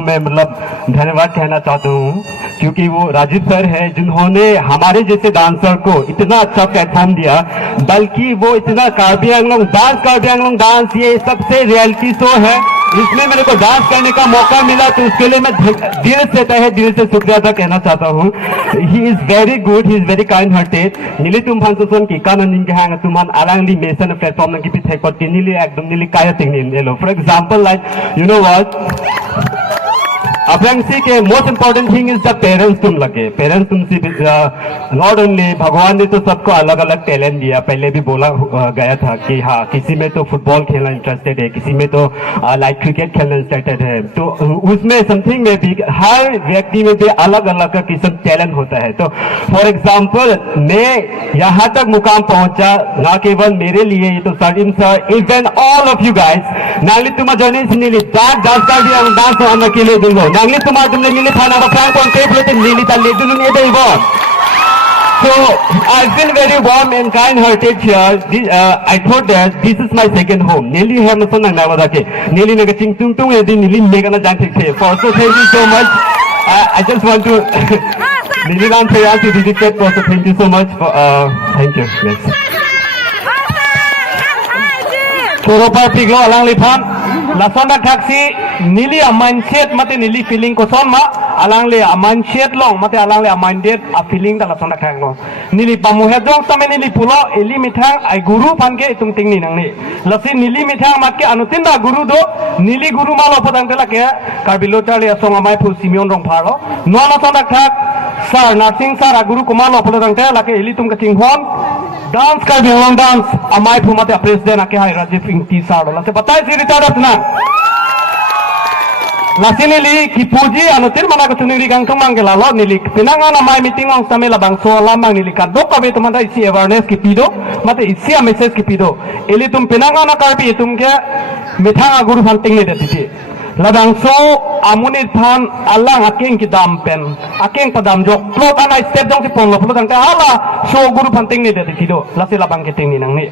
मैं मतलब धन्यवाद कहना चाहता हूँ क्योंकि वो राजीव सर है जिन्होंने हमारे जैसे डांसर को इतना अच्छा प्लेटफॉर्म दिया। बल्कि वो इतना कार्बी आंगलोंग डांस ये सबसे रियलिटी शो है, इसमें मेरे को डांस करने का मौका मिला, तो उसके लिए मैं दिल से शुक्रिया अदा कहना चाहता हूँ। He is very good, he is very kind hearted. नीली तुम फंक्शन की कान निंगे हांग तुमान अलांगली मेसन प्लेटफॉर्म की पिथे को नीली एकदम नीली काया टिंग लो। For example like you know what अभ्यंसी के most important thing is the parents तुम लगे। पेरेंट्स तुमसे नॉट ओनली भगवान ने तो सबको अलग अलग टैलेंट दिया। पहले भी बोला गया था कि हाँ किसी में तो फुटबॉल खेलना इंटरेस्टेड है, किसी में तो लाइक क्रिकेट खेलना इंटरेस्टेड है। तो उसमें समथिंग में भी हर व्यक्ति में भी अलग अलग का किस्म टैलेंट होता है। तो फॉर एग्जाम्पल मैं यहाँ तक मुकाम पहुंचा ना केवल मेरे लिए, ये तो Salim sir even all of you guys नाली तुम जर्नी नीली डांस होने के लिए दूंगा नांगली तुम्हारे तुमने नीली थाना फ्रांक कौन टेप लेते नीली ताले दुनु ने देबो। So I feel very warm and kind-hearted here. I thought that this is my second home. Nearly have no son and never that. Nearly negating tung tung and then nearly make an advantage. Also, thank you so much. I just want to nearly want to ask you to dedicate. Also, thank you so much for. Thank you. Next. Kuropa piglo alang lipan. Lasana taxi nili a mindset mate nili feeling ko son ma alang le a mindset long mate alang le a minded a feeling da lasana khang lo nili pamuhe dong tame nili pulo eli mithang ai guru pan ke tung ting ni nang ni lasi nili mithang mak ke anutin da guru do nili guru malo padang tela ke karbilo chali asong amai phu simion rong phalo no lasana khak sir nursing sir a guru kumalo padang tela ke eli tum ka tinghon dance कर भी हम dance अमाय फुमाते president आके हाय राजीव सिंह तीसाड़ लसे बताए सी retard अपना लसी नीली की पूजी अनुतिर मना को चुनिरी गंग तुम मांगे लालो नीली पिनांगा ना माय मीटिंग ऑन समय ला बांग सो लाम नीली का दो कभी तुम मत इसी अवेयरनेस की पीडो मत इसी मैसेज की पीडो एली तुम पिनांगा ना कर भी तुम क्या मिठांगा गुरु फंटिंग नहीं देती थी ladang so amunit phan alang aking ki dam pen aking padam jok plot anai step jong si pong lo plot ang ta hala so guru phanting ni de tido lasi labang ke ting ni nang ni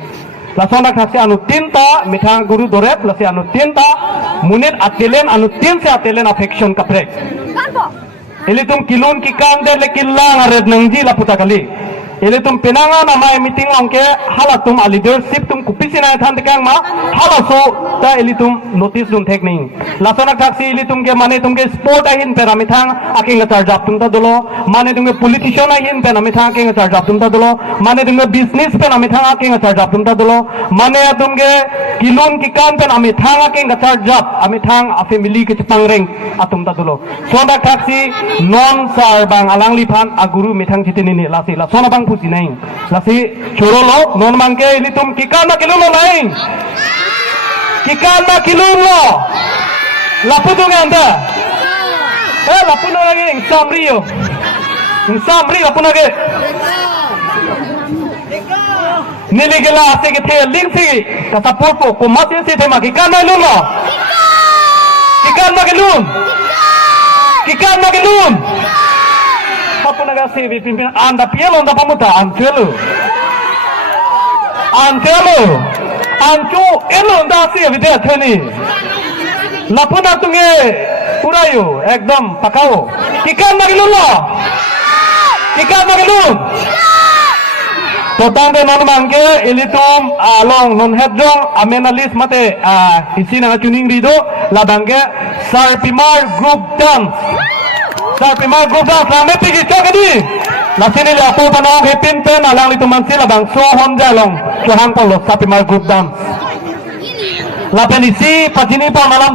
lasona khasi anu tinta mithang guru doret lasi anu tinta munit atelen anu tin se atelen affection kaprek ele tum kilon ki kan de le killang ared nangji la puta kali ele tum penanga na mai meeting ongke hala tum a leadership tum kupisi na than tekang ma hala so ta ele tum notice dum thek ning lasana taksi ele tum ke mane tum ke sport ahin per amithang aking ga charge up tum ta dolo mane tum ke politician ahin per amithang aking ga charge up tum ta dolo mane tum ke business per amithang aking ga charge up tum ta dolo mane tum ke kilon ki kan per amithang aking ga charge up amithang a family ke chpang reng atum ta dolo sona taksi non sar bang alang liphan a guru mithang chitini ni lasi la sona bang pusi naing lasi choro lo non mangke ini tum kikana kilun lo naing kikana kilun lo lapu tu nganda lapu no lagi insamri lapu nage nili gela ase ke the link si ka support po ko masin si the ma kikana lu lo kikana kilun apa naga sevi pimpin anda pielo anda pamuta antelu ancu elo anda sevi dia thani lapuna tunge purayo ekdom pakao kikan magilun totang de non mangke ilitum along non hedjong amenalis mate isina tuning rido labangke sarpimar group dance lame pigi chakadi lasini la po panong hepin pen alang litu mansi labang so hon jalong so hang polo sapimar group dance lapen isi pajini pa malam